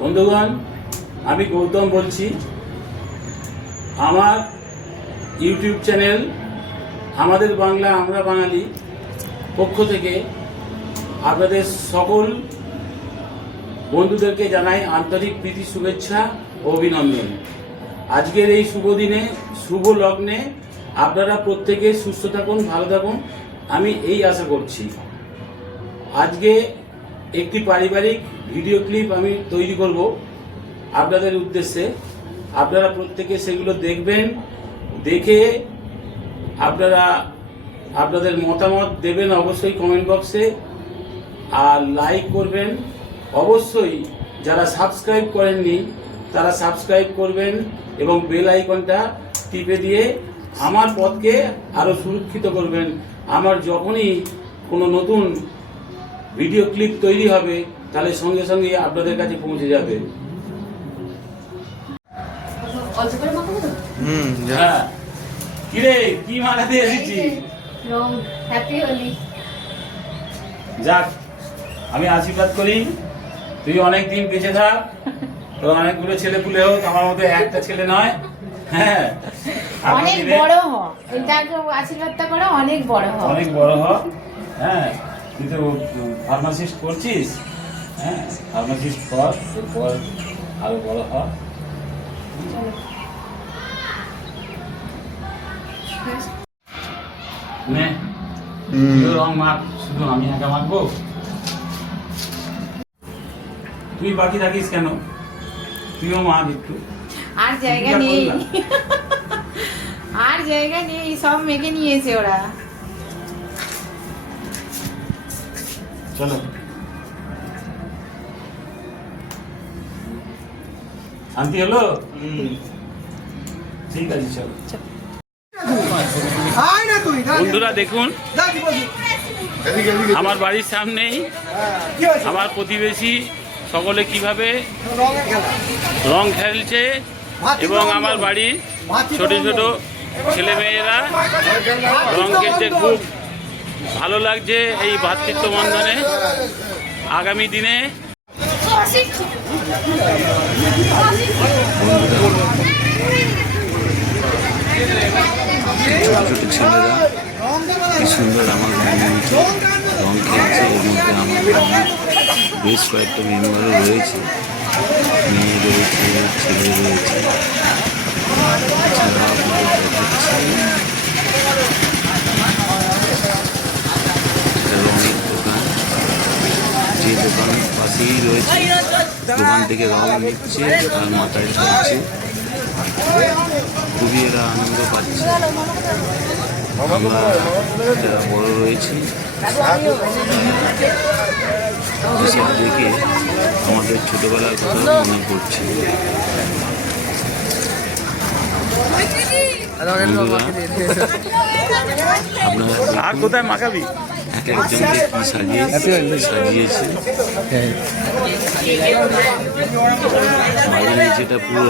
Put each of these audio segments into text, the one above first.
বন্ধুগণ, আমি গৌতম বলছি। আমার ইউটিউব চ্যানেল আমাদের বাংলা আমরা বাঙালি পক্ষ থেকে আপনাদের সকল বন্ধুদেরকে জানাই আন্তরিক প্রীতি, শুভেচ্ছা ও অভিনন্দন। আজকের এই শুভ দিনে, শুভ লগ্নে আপনারা প্রত্যেকে সুস্থ থাকুন, ভালো থাকুন, আমি এই আশা করছি। আজকে একটি পারিবারিক ভিডিও ক্লিপ আমি তৈরি করব আপনাদের উদ্দেশ্যে। আপনারা প্রত্যেকে সেগুলো দেখবেন, দেখে আপনারা আপনাদের মতামত দেবেন অবশ্যই কমেন্ট বক্সে, আর লাইক করবেন অবশ্যই। যারা সাবস্ক্রাইব করেননি তারা সাবস্ক্রাইব করবেন এবং বেল আইকনটা টিপে দিয়ে আমার পথকে আরও সুরক্ষিত করবেন। আমার যখনই কোনো নতুন ভিডিও ক্লিপ তৈরি হবে তাহলে সঙ্গে সঙ্গে আপনাদের কাছে পৌঁছে যাবে। হ্যাঁ, কিরে কি মানাতে এসেছি? হ্যাপি হোলি। যাক, আমি আশীর্বাদ করি তুই অনেক দিন বেঁচে থাক, তো অনেকগুলো ছেলে পুলে হোক, আমার মতো একটা ছেলে নয়। হ্যাঁ, অনেক বড় হ, এটা আশীর্বাদটা করো, অনেক বড় হ, অনেক বড় হ। হ্যাঁ, তুই তো ফার্মাসিস্ট করছিস। হ্যাঁ, ফার্মাসিস্ট কর, এরপর আরো বড় হ। নে, তুইও রং মাখ, শুধু আমি একা মাখবো? তুই বাকি থাকিস কেন? তুইও মাখ একটু। আর জায়গা নেই, আর জায়গা নেই, সব মেখে নিয়েছে ওরা। চলো, শান্তি হলো? ঠিক আছে, চলো। বন্ধুরা দেখুন, আমার বাড়ির সামনেই আমার প্রতিবেশী সকলে কিভাবে রং খেলছে, এবং আমার বাড়ির ছোট ছোট ছেলে মেয়েরা রং খেলছে। খুব ভালো লাগছে এই ভ্রাতৃত্ব বন্ধনে। আগামী দিনে ছোট ছোট ছেলেরা কি সুন্দর আমার রং খেলছে। এর মধ্যে আমার বেশ কয়েকটা মেম্বারও রয়েছে, মেয়ে রয়েছে, ছেলে রয়েছে। রঙের দোকান, যে দোকান পাশেই রয়েছে, দোকান থেকে রং নিচ্ছে আর মাথায় ঢালছে। খুবই এরা আনন্দ পাচ্ছে। আমরা যারা বড় রয়েছি এসব দেখে আমাদের ছোটবেলার কথা মনে পড়ছে। আর কোথায় মাখাবি? এক একজনকে কি সাজিয়েছে। বাইরে যেটা পুরো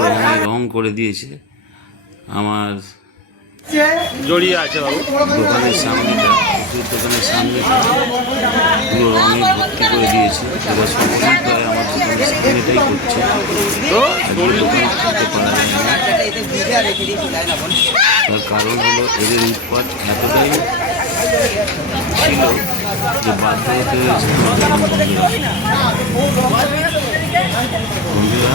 রং করে দিয়েছে। আমার জড়িয়ে আছে বাবু। দোকানের সামনেটা, দোকানের সামনেটা পুরো রঙে ভর্তি করে দিয়েছে। এবার সকলেই প্রায় আমার দোকানের সামনেটাই করছে। তো দোকান করতে পারা যায় না, তার কারণ হলো এদের উৎপাত এতটাই ছিল যে বাধ্য হতে হয়েছে বন্ধুরা।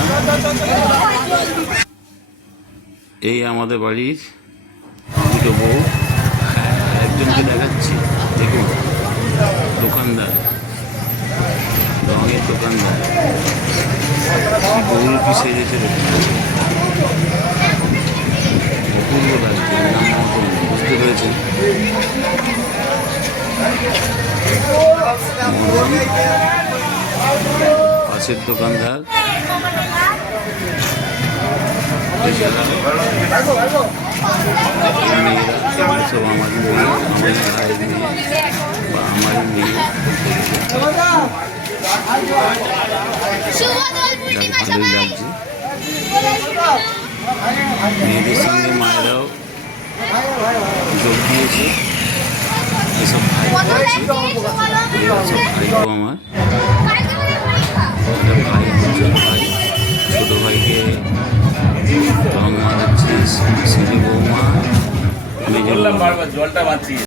এই আমাদের বাড়ির দুটো বউ, একজনকে দেখাচ্ছি, দেখুন, দোকানদার, রঙের দোকানদার, বউরূপী সেজেছে, অপূর্ব লাগছে। বুঝতে পেরেছেন? পাশের দোকানদার, মেয়েরা সব আমার মেয়ে, আমার ভাইয়ের মেয়ে বা আমার মেয়ে। ভালোই লাগছে। মেয়েদের সঙ্গে মায়েরাও যোগ দিয়েছে। এসব ভাই আছে, সব ভাইও আমার, ভাই, ভাই বারবার জলটা বাঁচিয়ে